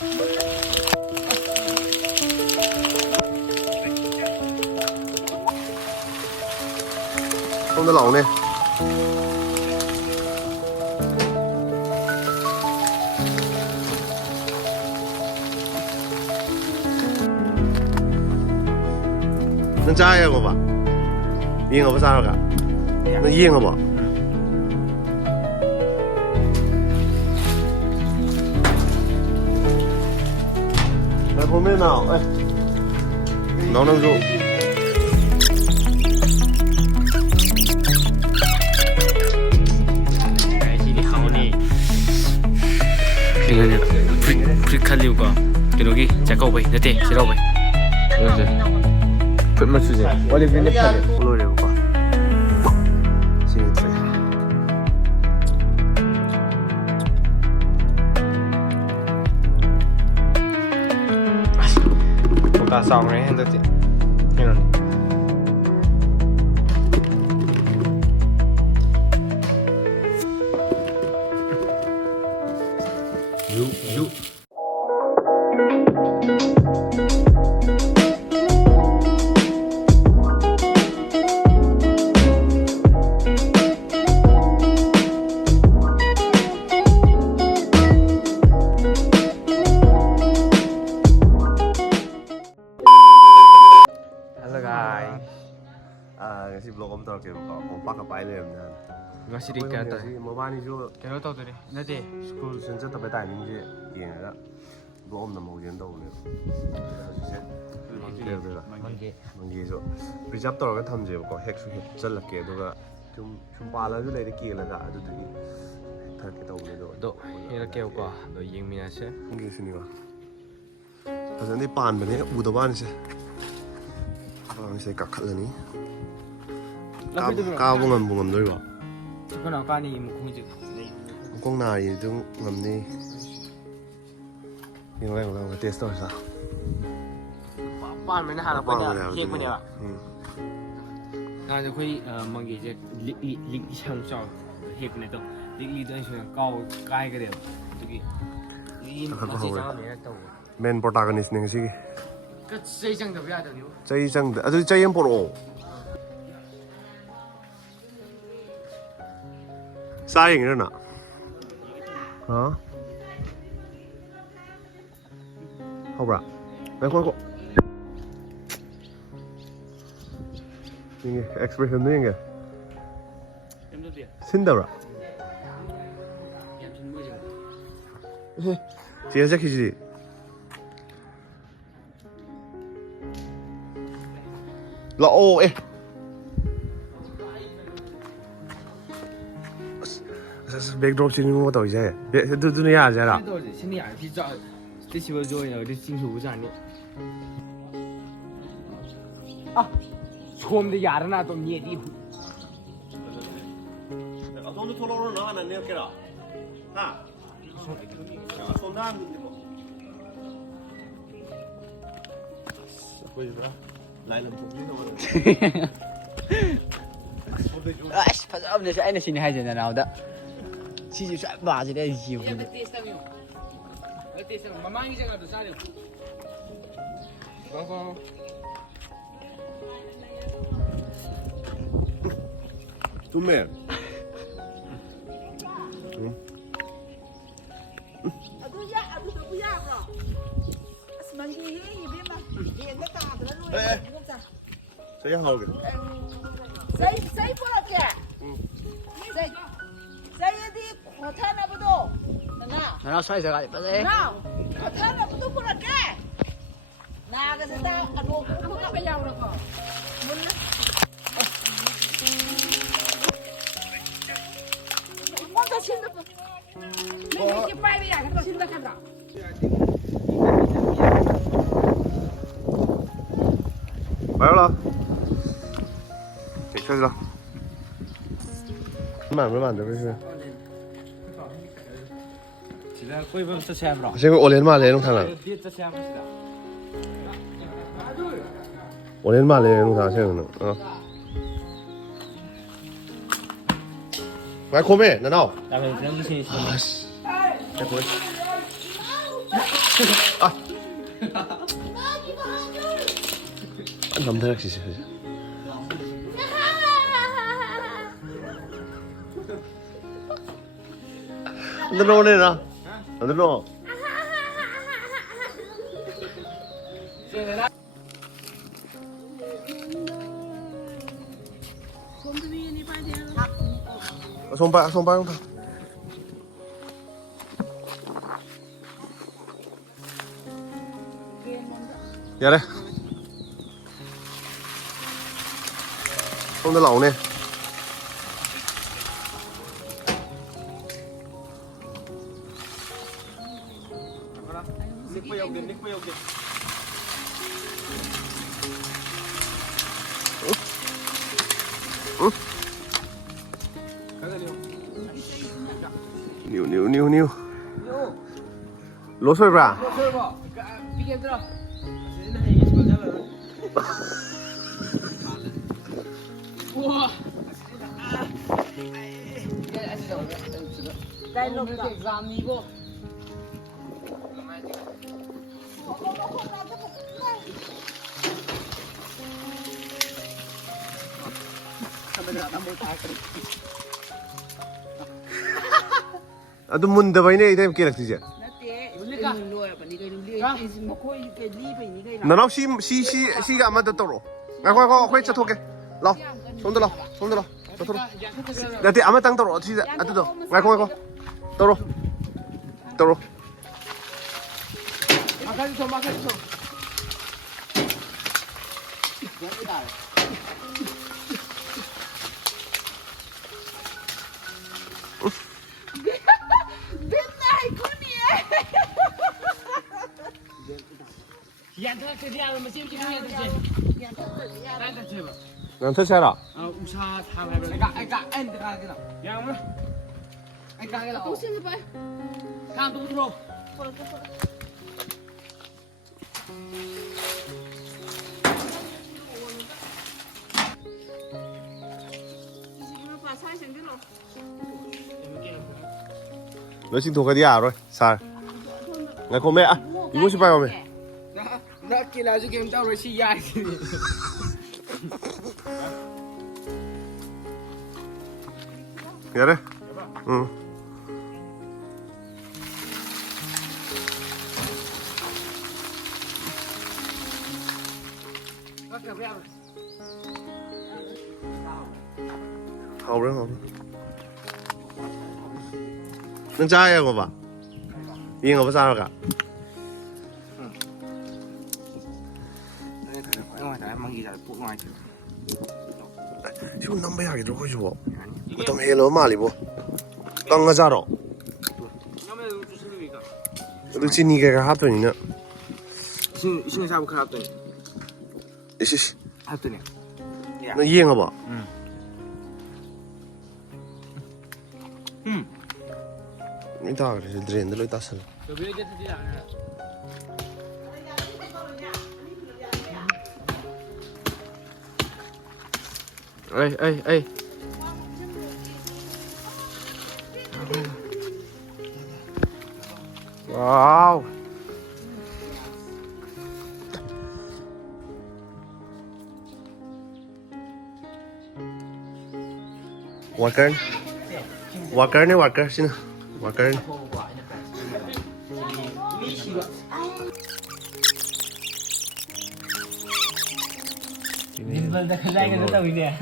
không có lỏng này nó chai không bà yên không có sao cả nó yên không bà đây không biết nào ê nó đang rụng 프리칼리우가 여기 자까오베이 네테 지라오베이 끝 맞추지 어디 근데 팔이 올라오려고 봐 지금ผมตาสองเลยเห็นตัวจริงนี่น 유 Hello guys ngasi vlog om tawag kayo kung pakapailim na ngasi kaya tayo mabanisu kaya tawag nade school since tabi tayo ninja yung nga vlog om na mawin daw ulit mangi so preserve tawag ka tamje ko hex hit chalake aduga 좀 빨아도 내 이렇게 일어나 아주 되게 그렇게 떠오르죠. 너 이렇게 오고 너 예민하시? 한국이니까. 그래서 내 반면에 우도반이세. 반세 깎을라니. 까봉은 봉은 넓어. 그건 아까니 뭐 공지. 공나이 등 남니. 이거 이거 테스트 하자. 반면에 하나 보냐. 해 보냐. 나도 거의 뭔가 이제 릭 상처 해보내도 릭리던션 가오 가이 그래요. 저기 이 맛이 장면에 또 맨 protagonist ning sige. 그 세장도 해야 되요. 세장 아주 세장 보러. 사잉 이러나. 어? 허브라. 내가 이게 expression 이게 신다라 제자 키지 라오 에 백드롭 치는 거 더 이제 두두는 야 자라 신이 안 피자这媳妇就有这金属战力啊 처음 데 야르나 또 니에디 손도 털어오는 너 하나 내게라 하 손도 안 근데 뭐 보여주라 라이는 동네 아이씨 파자면 저 애는 신이 하잖아 나오다 지지 쫙 맞지 내 지우 마망이 생각도 싸려 봐봐 좀매都不要了。什么你一边嘛，眼都打的了，路哎谁好个谁不了解？谁的可太那不多，那나摔着不是那可太那不多不了解，那个是到啊我不要了个，我都亲的不，你去拜的呀，看到亲的看到。 来了，给开始了。慢点，这是。 지금 거의 보면 저 챔으로. 지금 오랜만에 이런 타는. 뒤에 저 챔으시다. 오랜만에 이런 타 세우는. 왜 고메? 나 나오. 나는 그런 신이 있어. 아씨. 자 보이. 남다락시지. 너 오네나. 너. 손발 손발. Dạ đây. Không được lẩu này. Niu. Lỗ sôi ra. Đây lục cả. Ado mundabay na ito yung kilakti siya. Nanaw si ka amad toro. Ako chathoke. Lao. Sonda lao. Toro. Dati amad tang toro si ato do. Ngako. Toro. Makasih. Yang tu dia mesti kita yang tu. Yang tu siapa? Nanti siapa? Usaha thang hai. Eka end ka kita. Yang mana? Eka kita. Tu siapa? Kam tu terus. Nó xin thuộc cái gì rồi? Sao? Ngày hôm mẹ à? Ibu siapa yang mẹ? Nak kira juga yang tahu Rusia. Ya deh. Hầu đấy. Nó trai à bà? Yên không sao cả. 이거 남배하게 들고 줘. 그다음 해로 말이 뭐. 강가자로. 그렇지 니가 하더니는. Sini saya bukan apa ni. 이씨. Apa ni? 너 이해가 봐. 이따 그래. 드렌들로 이따 써. Sebelum dia tidak. Ê. Wow. Worker sini. Worker. Disbal dah lagi dah tahu dia.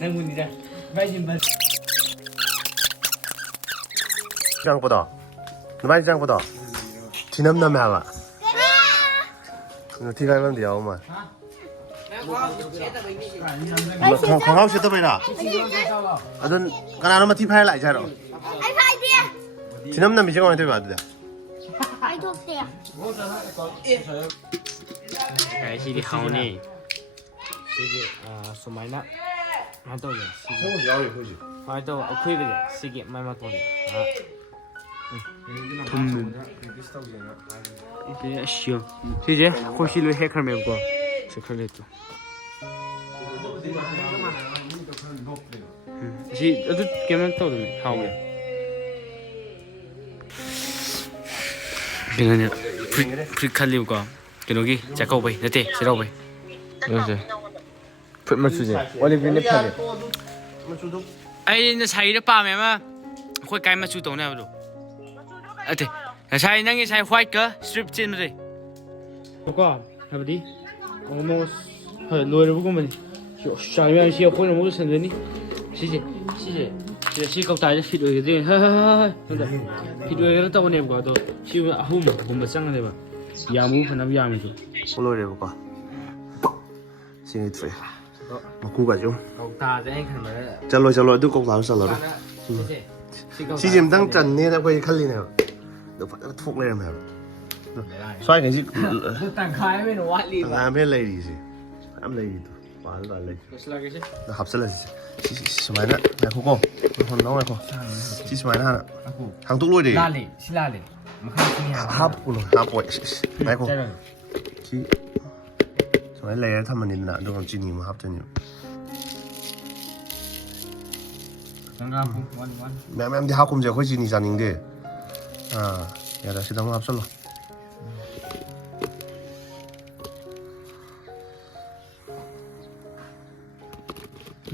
Nanggung dia. Baik disbal. 장보다. 많이 장보다. 지남남에 하라. 이거 티가 이런데 야오만. 광하우 셔터 베라. 아든 가나나 티 파일 lại rồi. Anh phải đi. 지남남이 지금 어디 봐도 돼. Anh thuộc tiền. Cái gì đi hao nè. Sige số máy nè. Hai tôi rồi. 성우 야오 이거지. Hai tôi ở khuya bây giờ. Sige mai mà tôi. 이제 쉬어. 이제 호시를 해커면 거. 세컬레토. 지 어디 깨면 또 되네. 하오게. ꯀꯩꯅꯣꯅꯦ ꯐ꯭ꯔꯤꯠ ꯈꯜꯂꯤꯕꯀꯣ ꯀꯩꯅꯣꯒꯤ ꯆꯥꯛꯀꯧꯕꯩ ꯅꯠꯇꯦ ꯆꯩꯔꯥꯎꯕꯩ ꯀꯩꯅꯣꯁꯦ ꯐ꯭ꯔꯤꯠ ꯃꯆꯨꯁꯦ ꯑꯣꯂꯤꯚꯤꯟꯅ ꯐꯔꯦ ꯃꯆꯨꯗꯣ ꯑꯩ ꯉꯁꯥꯏꯒꯤꯗ ꯄꯥꯝꯃꯦ ꯑꯃ ꯑꯩꯈꯣꯏ ꯀꯥꯏ ꯃꯆꯨ ꯇꯧꯅꯤ ꯍꯥꯏꯕꯗꯣ ꯑꯇꯦ ꯉꯁꯥꯏ ꯅꯪꯒꯤ ꯉꯁꯥꯏ ꯋꯥꯏꯠꯀ ꯁ꯭ꯇ꯭ꯔꯤꯞ ꯆꯦꯟꯕꯗꯩ ꯀꯣ ꯍꯥꯏꯕꯗꯤ ꯑꯣꯜꯃꯣꯁ ꯂꯣꯏꯔꯕꯒꯨꯝꯕꯅꯤ ꯆꯥꯡ ꯁꯤ ꯑꯩꯈꯣꯏꯅ ꯑꯃꯨꯛ ꯂꯣꯏꯁꯟꯗꯣꯏꯅꯤ ꯁꯤꯁꯦ ꯁꯤ ꯀꯧꯇꯥꯁꯦ ꯐꯤꯠ ꯑꯣꯏꯒꯗ꯭ꯔꯦ ꯐꯤꯠ ꯑꯣꯏꯒꯗ꯭ꯔꯥ ꯇꯧꯕꯅꯦꯕꯀꯣ ꯑꯗꯣ ꯁꯤ ꯑꯍꯨꯝꯒꯨꯝꯕ ꯆꯪꯒꯅꯦꯕ ꯌꯥꯝꯕꯨ ꯐꯅꯕ ꯌꯥꯝꯃꯤꯁꯨ ꯂꯣꯏꯔꯦꯕꯀꯣ ꯁꯤꯅꯤ ꯊ꯭ꯔꯤ ꯃꯀꯨꯒꯁꯨ ꯀꯧꯇꯥꯁꯦ ꯑꯩꯅ ꯈꯟꯕꯗ ꯆꯠꯂꯣ ꯑꯗꯨ ꯀꯧꯇꯥꯁꯨ ꯆꯠꯂꯔꯣꯏ ꯁꯤꯁꯦ ꯑꯝꯇꯪ ꯆꯟꯅꯦꯅ ꯑꯩꯈꯣꯏ ꯈꯜꯂꯤꯅꯦꯕ ꯑꯗꯣ ꯐꯖꯅ ꯊꯣꯛ ꯂꯩꯔꯝꯃꯦꯕ ꯁ꯭ꯋꯥꯏꯈꯩꯁꯤ ꯇꯪꯈꯥꯏ ꯑꯃ ꯋꯥꯠꯂꯤ ꯇꯪꯈꯥꯏ ꯂꯩꯔꯤꯁꯦ ꯌꯥꯝ ꯂꯩꯔꯤꯗꯣ ꯄꯥꯜ ꯂꯩ ꯍꯥꯞꯆꯤꯜꯂꯁꯤ ꯁꯨꯃꯥꯏꯅ ꯉꯥꯏꯈꯣꯀꯣ ꯉꯥꯏꯈꯣ ꯁꯤ ꯁꯨꯃꯥꯏꯅ ꯍꯥꯟꯅ ꯍꯥꯡꯇꯣꯛ ꯂꯣꯏꯔꯦ ꯁꯤ ꯂꯥꯜꯂꯦ ꯍꯥꯞꯄꯣꯏ ꯉꯥꯏꯈꯣ ꯁꯤ ꯁꯨꯃꯥꯏꯅ ꯂꯩꯔ ꯊꯝꯃꯅꯤꯗꯅ ꯑꯗꯨꯒ ꯆꯤꯅꯤ ꯑꯃꯨꯛ ꯍꯥꯞꯇꯣꯏꯅꯦꯕ ꯃꯌꯥꯝꯗꯤ ꯍꯥꯞꯀꯨꯝꯁꯦ ꯑꯩꯈꯣꯏ ꯆꯤꯅꯤ ꯆꯥꯅꯤꯡꯗꯦ ꯌꯥꯔꯦ ꯁꯤꯗ ꯑꯃꯨꯛ ꯍꯥꯞꯆꯜꯂꯣ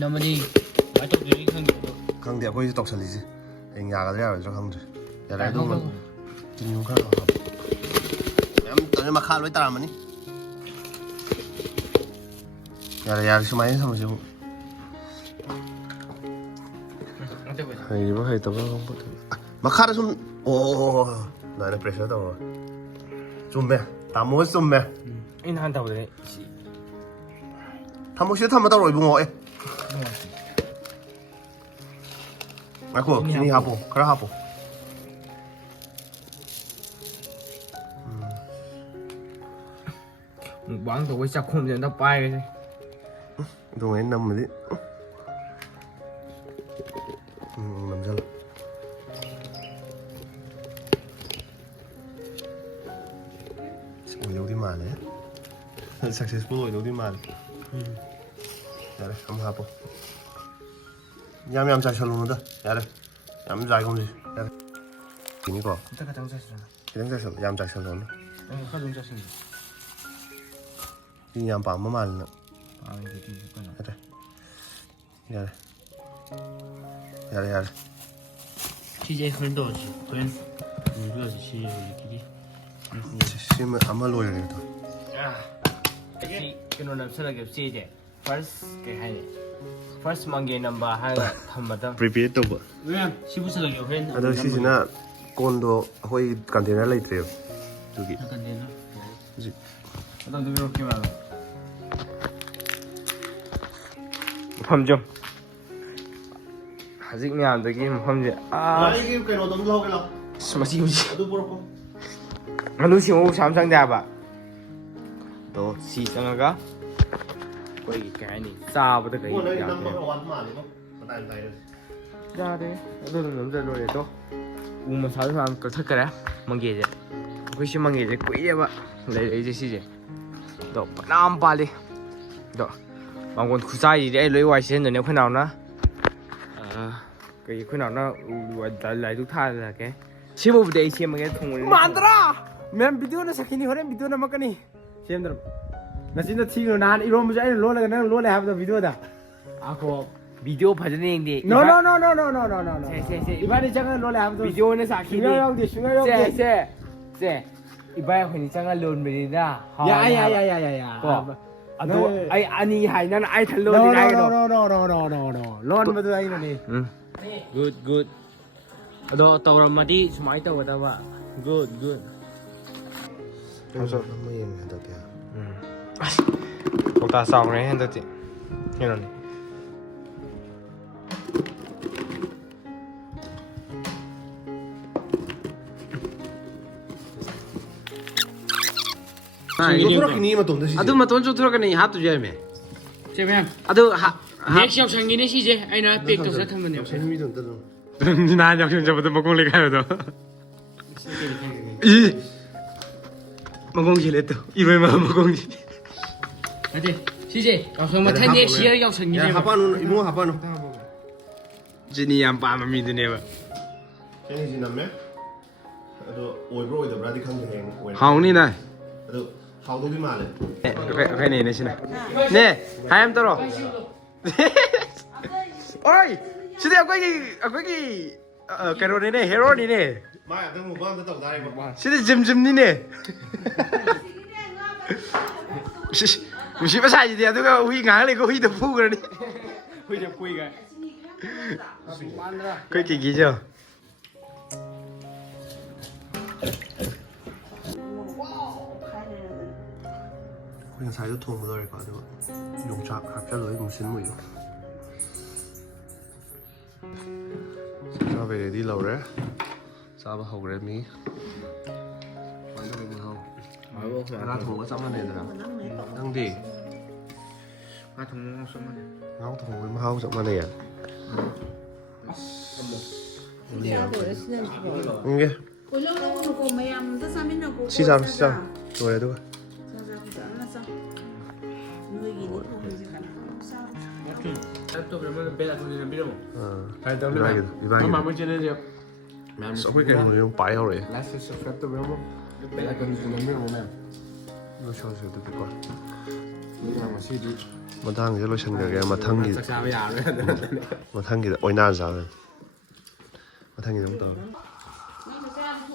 ꯅꯃꯗꯤ ꯇꯧꯗꯣꯏꯅꯤ ꯈꯪꯗꯦ ꯑꯩꯈꯣꯏꯁꯨ ꯇꯧꯁꯜꯂꯤꯁꯦ ꯍꯌꯦꯡ ꯌꯥꯒꯗ꯭ꯔꯥ ꯌꯥꯔꯣꯏꯗ꯭ꯔꯥ ꯈꯪꯗ꯭ꯔꯦ ꯌꯥꯔꯦ ꯑꯗꯨꯒ ꯆꯤꯅꯤ ꯈꯔ ꯍꯥꯞꯄꯣ ꯃꯌꯥꯝ ꯇꯧꯔꯦ ꯃꯈꯥ ꯂꯣꯏ ꯇꯥꯔꯝꯃꯅꯤ ꯌꯥꯔꯦ ꯁꯨꯃꯥꯏꯅ ꯊꯝꯃꯁꯤ ꯑꯃꯨꯛ ꯍꯩꯕ ꯍꯩꯇꯕ ꯃꯈꯥꯗ ꯁꯨꯝ ꯑꯗꯨꯃꯥꯏꯅ ꯄ꯭ꯔꯦꯁꯔ ꯇꯧꯔꯣ ꯆꯨꯝꯃꯦ ꯇꯥꯃꯣ ꯆꯨꯝꯃꯦ ꯑꯩ ꯅꯍꯥꯟ ꯇꯧꯕꯗꯅꯦ ꯊꯝꯃꯣ ꯁꯤꯗ ꯊꯝꯕ ꯇꯧꯔꯣ ꯏꯕꯨꯡꯉꯣ ꯉꯥꯏꯈꯣ ꯆꯤꯅꯤ ꯍꯥꯞꯄꯣ ꯈꯔ ꯍꯥꯞꯄꯣ ꯃꯨꯛꯕꯥꯡ ꯇꯧꯕꯩ ꯆꯥꯛꯈꯨꯝꯁꯦ ꯑꯝꯇ ꯄꯥꯏꯔꯁꯦ ꯑꯗꯨꯃꯥꯏꯅ ꯅꯝꯃꯗꯤ ꯅꯝꯁꯜꯂꯣ ꯑꯣꯏꯗꯧꯗꯤ ꯃꯥꯜꯂꯦ ꯁꯛꯁꯦꯁꯐꯨꯜ ꯑꯣꯏꯗꯧꯗꯤ ꯃꯥꯜꯂꯦ ꯌꯥꯔꯦ ꯑꯃꯨꯛ ꯍꯥꯞꯄꯣ ꯌꯥꯝ ꯆꯥꯏꯁꯜꯂꯨꯅꯨꯗ ꯌꯥꯔꯦ ꯌꯥꯝ ꯆꯥꯏꯒꯨꯝꯁꯤ ꯌꯥꯔꯦ ꯀꯣ ꯈꯤꯇꯪ ꯆꯥꯏꯁꯤꯜꯂꯣ ꯈꯤꯇꯪ ꯆꯥꯏꯁꯜꯂꯣ ꯌꯥꯝ ꯆꯥꯏꯁꯜꯂꯣꯅ ꯈꯔ ꯑꯗꯨꯝ ꯆꯥꯏꯁꯤꯜꯂꯣ ꯁꯤ ꯌꯥꯝ ꯄꯥꯝꯕ ꯃꯥꯜꯂꯤꯅ ꯌꯥꯔꯦ ꯁꯤꯁꯦ ꯍꯣꯔꯦꯟ ꯇꯧꯔꯁꯤ ꯍꯣꯔꯦꯟ ꯁꯤ ꯍꯧꯖꯤꯛꯀꯤꯗꯤ ꯁꯤꯃ ꯑꯃ ꯂꯣꯏꯔꯦꯗꯣ ꯁꯤ ꯀꯩꯅꯣ ꯅꯞꯁꯜꯂꯒꯦ ꯆꯦꯁꯦ ꯐꯥꯔꯁ ꯀꯩ ꯍꯥꯏꯅꯤ ꯐꯥꯔꯁ ꯃꯪꯒꯦ ꯅꯝꯕ ꯍꯥꯏꯔꯒ ꯊꯝꯕꯗ ꯄ꯭ꯔꯤꯄꯦꯌꯔ ꯇꯧꯕ ꯁꯤ ꯄꯨꯁꯜꯂꯒꯦ ꯍꯣꯔꯦꯟ ꯑꯗꯣ ꯁꯤꯁꯤꯅ ꯀꯣꯟꯗꯣ ꯑꯩꯈꯣꯏ ꯀꯟꯇꯦꯅꯔ ꯂꯩꯇ꯭ꯔꯦꯕ ꯑꯗꯨꯒꯤ ꯍꯧꯖꯤꯛ ꯃꯐꯝꯁꯨ ꯍꯧꯖꯤꯛ ꯃꯌꯥꯝꯗꯒꯤ ꯃꯐꯝꯁꯦ ꯑꯩꯒꯤ ꯀꯩꯅꯣꯗꯣ ꯑꯃ ꯂꯧꯒꯦ ꯂꯥꯎ ꯃꯁꯤ ꯑꯗꯨ ꯄꯨꯔꯛꯄꯣ ꯉꯥꯅꯨ ꯁꯤꯃꯨꯛ ꯄꯩꯁꯥ ꯑꯃ ꯆꯪꯗꯦ ꯍꯥꯏꯕ ꯑꯗꯣ ꯁꯤ ꯆꯪꯉꯒ ꯑꯩꯈꯣꯏꯒꯤ ꯀꯩ ꯍꯥꯏꯅꯤ ꯆꯥꯕꯗ ꯀꯩ ꯌꯥꯔꯦ ꯑꯗꯨ ꯑꯗꯨꯝ ꯅꯝꯖ ꯂꯣꯏꯔꯦ ꯑꯗꯣ ꯎ ꯃꯁꯥꯗ ꯌꯥꯝ ꯀꯛꯊꯠꯈ꯭ꯔꯦ ꯃꯪꯒꯦꯁꯦ ꯑꯩꯈꯣꯏ ꯁꯤ ꯃꯪꯒꯦꯁꯦ ꯀꯨꯏꯔꯦꯕ ꯂꯩꯔꯛꯏꯁꯦ ꯁꯤꯁꯦ ꯑꯗꯣ ꯐꯅꯌꯥꯝ ꯄꯥꯜꯂꯤ ꯑꯗꯣ ꯃꯥꯡꯒꯣꯟ ꯈꯨꯆꯥꯏꯁꯤꯗꯤ ꯑꯩ ꯂꯣꯏ ꯋꯥꯏ ꯁꯤꯖꯤꯟꯅꯅꯤ ꯑꯩꯈꯣꯏ ꯅꯥꯎꯅ ꯑꯩꯈꯣꯏ ꯅꯥꯎꯅ ꯂꯥꯏꯗꯨꯛ ꯊꯥꯜꯂꯛꯀꯦ ꯁꯤꯃꯕꯨꯗꯤ ꯑꯩ ꯁꯦꯝꯃꯒꯦ ꯊꯣꯡꯕꯅꯤ ꯃꯥꯟꯗ꯭ꯔꯥ ꯃꯦꯝ ꯚꯤꯗꯤꯑꯣꯅ ꯁꯛꯈꯤꯅꯤ ꯍꯣꯔꯦꯟ ꯚꯤꯗꯤꯑꯣ ꯅꯝꯃꯛꯀꯅꯤ ꯁꯦꯝꯗ꯭ꯔꯣ ꯅꯆꯤꯟꯗ ꯊꯤꯒꯅꯨ ꯅꯍꯥꯟ ꯏꯔꯣꯝꯕꯁꯨ ꯑꯩꯅ ꯂꯣꯜꯂꯒ ꯅꯪ ꯂꯣꯜꯂꯦ ꯍꯥꯏꯕꯗꯣ ꯚꯤꯗꯤꯑꯣꯗ ꯑꯈꯣ ꯚꯤꯗꯤꯑꯣ ꯐꯖꯅ ꯌꯦꯡꯗꯦ ꯅꯣ 이번에 ꯆꯪꯉ ꯂꯣꯜꯂꯦ ꯍꯥꯏꯕꯗꯣ ꯚꯤꯗꯤꯑꯣꯅ ꯁꯥꯈꯤꯅꯤ ꯁꯨꯡꯌꯥꯎ ꯌꯥꯎꯗꯦ ꯁꯦ 이번에 ꯑꯩꯈꯣꯏꯅꯤ ꯆꯪꯉ ꯂꯣꯟꯕꯅꯤꯗ 야 ꯑꯗꯣ ꯑꯩ ꯑꯅꯤ ꯍꯥꯏ ꯅꯪ ꯑꯩ ꯊꯜ ꯂꯣꯜꯂꯤ ꯍꯥꯏꯒꯅꯣ ꯂꯣꯟꯕꯗꯨ ꯑꯩꯅꯅꯤ ꯒꯨꯗ ꯑꯗꯣ ꯇꯧꯔꯝꯃꯗꯤ ꯁꯨꯃꯥꯏꯅ ꯇꯧꯒꯗꯕ ꯒꯨꯗ ꯑꯃ ꯌꯦꯡꯉꯦ ꯍꯟꯗꯛꯇꯤ ꯑꯁ ꯀꯧꯇꯥ ꯆꯥꯎꯈ꯭ꯔꯦ ꯍꯟꯗꯛꯇꯤ ꯀꯩꯅꯣꯅꯤ ꯊꯣꯛꯂꯛꯈꯤꯅꯤ ꯃꯇꯣꯝꯗ ꯁꯤꯁꯦ ꯑꯗꯨ ꯃꯇꯣꯟ ꯆꯨꯊꯣꯔꯛꯀꯅꯤ ꯍꯥꯞꯇꯨꯁꯨ ꯌꯥꯏꯃꯦ ꯁꯦ ꯃꯌꯥꯝ ꯑꯗꯨ ꯅꯦꯛꯁ ꯌꯥꯎꯁꯪꯒꯤꯅꯦ ꯁꯤꯁꯦ ꯑꯩꯅ ꯄꯦꯛ ꯇꯧꯁꯤꯔ ꯊꯝꯕꯅꯦ ꯃꯤꯗꯣ ꯑꯝꯇ ꯑꯗꯨꯝ ꯅꯍꯥꯟ ꯌꯥꯎꯁꯪ ꯆꯠꯄꯗ ꯃꯈꯣꯡ ꯂꯩꯈꯥꯏꯕꯗꯣ ꯃꯈꯣꯡ ꯁꯤꯂꯦꯠꯇꯣ ꯏꯕꯩꯃ ꯃꯈꯣꯡꯁꯤ ꯅꯠꯇꯦ ꯁꯤꯁꯦ ꯌꯥꯎꯁꯪ ꯃꯊꯪ ꯅꯦꯛꯁ ꯏꯌꯔ ꯌꯥꯎꯁꯪꯒꯤꯅꯦꯕ ꯍꯥꯞꯄꯅꯨ 이봉 ꯍꯥꯞꯄꯅꯨ ꯆꯤꯅꯤ ꯌꯥꯝ ꯄꯥꯝꯕ ꯃꯤꯗꯨꯅꯦꯕ ꯆꯦꯅꯤꯁꯤ ꯅꯝꯃꯦ ꯑꯗꯣ ꯑꯣꯏꯕ꯭ꯔꯥ ꯑꯣꯏꯗꯕ꯭ꯔꯥꯗꯤ ꯈꯪꯗꯦ ꯍꯌꯦꯡ ꯑꯣꯏꯔꯦ ꯍꯥꯎꯅꯤꯅ ꯑꯗꯣ ꯍꯥꯎꯗꯧꯗꯤ ꯃꯥꯜꯂꯦ ꯑꯩꯈꯣꯏꯅꯦ ꯁꯤꯅ ꯅꯦ ꯍꯥꯏ ꯑꯝ ꯇꯧꯔꯣ ꯑꯣꯏ ꯁꯤꯗꯤ ꯑꯩꯈꯣꯏꯒꯤ ꯀꯩꯅꯣꯅꯤꯅꯦ ꯍꯦꯔꯣꯅꯤꯅꯦ ꯃꯥ ꯑꯗꯨꯝ ꯃꯨꯛꯕꯥꯡ ꯑꯝꯇ ꯇꯧ ꯇꯥꯔꯦꯕꯁꯤꯗꯤ ꯖꯤꯝꯅꯤꯅꯦ ꯅꯨꯡꯁꯤꯕ ꯁꯥꯏꯁꯤꯗꯤ ꯑꯗꯨꯒ ꯍꯨꯏ ꯉꯥꯏꯍꯥꯛ ꯂꯩꯒ ꯍꯨꯏꯗ ꯐꯨꯈ꯭ꯔꯅꯤ ꯍꯨꯏꯗ ꯐꯨꯏꯒ ꯑꯩꯈꯣꯏ ꯀꯤꯒꯤꯁꯨ ꯑꯩꯈꯣꯏ ꯉꯁꯥꯏꯗꯣ ꯊꯣꯡꯕ ꯂꯣꯏꯔꯦꯀꯣ ꯑꯗꯨꯒ ꯌꯣꯡꯆꯥꯛ ꯍꯥꯞꯆꯜꯂꯣꯏ ꯃꯨꯁꯤꯟ ꯃꯨꯏꯌꯨ ꯁꯇ꯭ꯔꯣꯕꯦꯔꯤꯗꯤ ꯂꯧꯔꯦ ꯆꯥꯕ ꯍꯧꯈ꯭ꯔꯦ ꯃꯤ ꯉꯥ ꯊꯣꯡꯕ ꯆꯞ ꯃꯥꯟꯅꯩꯗꯅ ꯅꯪꯗꯤ ꯉꯥ ꯊꯣꯡꯕ ꯆꯞ ꯃꯥꯟꯅꯩ ꯉꯥ ꯊꯣꯡꯕꯒꯤ ꯃꯍꯥꯎ ꯆꯞ ꯃꯥꯟꯅꯩꯌꯦ ꯏꯪꯒꯦ ꯁꯤ ꯆꯥꯔꯣ ꯁꯤ ꯆꯥꯔꯣ ꯂꯣꯏꯔꯦ ꯑꯗꯨꯒ ꯑꯩꯈꯣꯏ ꯀꯩꯅꯣ ꯌꯥꯝ ꯄꯥꯏ ꯍꯧꯔꯛꯑꯦ ꯂꯣꯏꯁꯜꯂꯁꯦ ꯑꯗꯨꯗꯤꯀꯣ ꯃꯇꯥꯡꯁꯤꯗ ꯂꯣꯏꯁꯟꯈ꯭ꯔꯒꯦ ꯃꯊꯪꯒꯤꯗ ꯑꯣꯏꯅꯥ ꯆꯥꯗꯣꯏꯅꯤ ꯃꯊꯪꯒꯤꯗ ꯑꯃꯨꯛ ꯇꯧꯔꯒꯦ